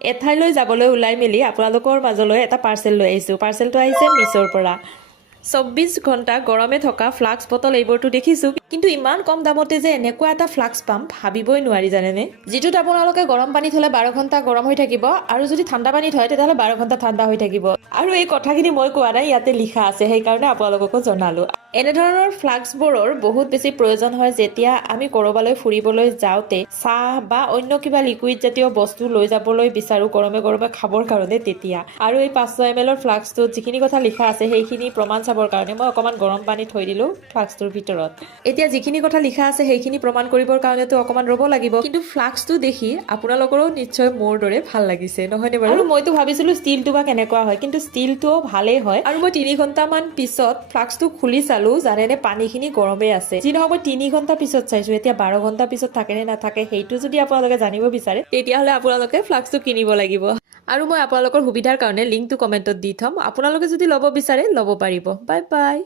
এঠাইলৈ যাবলৈ ওলাই মেলি আপোনালোকৰ মাজলৈ এটা পাৰ্চেল লৈ আহিছোঁ। পাৰ্চেলটো আহিছে মিছ'ৰ পৰা। 24 ঘণ্টা গৰমে থকা ফ্লাক্স বটল এইবোৰতো দেখিছোঁ, কিন্তু ইমান কম দামতে যে এনেকুৱা এটা ফ্লাক্স পাম ভাবিবই নোৱাৰি জানেনে। যিটোত আপোনালোকে গৰম পানীত হ'লে 12 ঘণ্টা গৰম হৈ থাকিব, আৰু যদি ঠাণ্ডা পানীত হয় তেতিয়াহ'লে 12 ঘণ্টা ঠাণ্ডা হৈ থাকিব। আৰু এই কথাখিনি মই কোৱা নাই, ইয়াতে লিখা আছে, সেইকাৰণে আপোনালোককো জনালোঁ। এনেধৰণৰ ফ্লাক্সবোৰৰ বহুত বেছি প্ৰয়োজন হয় যেতিয়া আমি ক'ৰবালৈ ফুৰিবলৈ যাওঁতে চাহ বা অন্য কিবা লিকুইড জাতীয় বস্তু লৈ যাবলৈ বিচাৰোঁ গৰমে গৰমে খাবৰ কাৰণে তেতিয়া। আৰু এই 500 ml ফ্লাক্সটোত যিখিনি কথা লিখা আছে সেইখিনি প্ৰমাণ চাবৰ কাৰণে মই অকণমান গৰম পানী থৈ দিলোঁ ফ্লাক্সটোৰ ভিতৰত। এতিয়া যিখিনি কথা লিখা আছে সেইখিনি প্ৰমাণ কৰিবৰ কাৰণেতো অকণমান ৰ'ব লাগিব, কিন্তু ফ্লাক্সটো দেখি আপোনালোকৰো নিশ্চয় মোৰ দৰে ভাল লাগিছে নহয়নে বাৰু। আৰু মইতো ভাবিছিলোঁ ষ্টিলটো বা কেনেকুৱা হয়, কিন্তু ষ্টিলটোও ভালেই হয়। আৰু মই 3 ঘণ্টামান পিছত ফ্লাক্সটো খুলি চালোঁ, জানেনে পানীখিনি গৰমেই আছে। যি নহওক মই 3 ঘণ্টা পিছত চাইছোঁ, এতিয়া 12 ঘণ্টা পিছত থাকে নে নাথাকে সেইটো যদি আপোনালোকে জানিব বিচাৰে তেতিয়াহ'লে আপোনালোকে ফ্লাক্সটো কিনিব লাগিব। আৰু মই আপোনালোকৰ সুবিধাৰ কাৰণে লিংকটো কমেণ্টত দি থ'ম, আপোনালোকে যদি ল'ব বিচাৰে ল'ব পাৰিব। Bye bye.